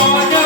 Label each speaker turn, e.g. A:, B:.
A: Oh,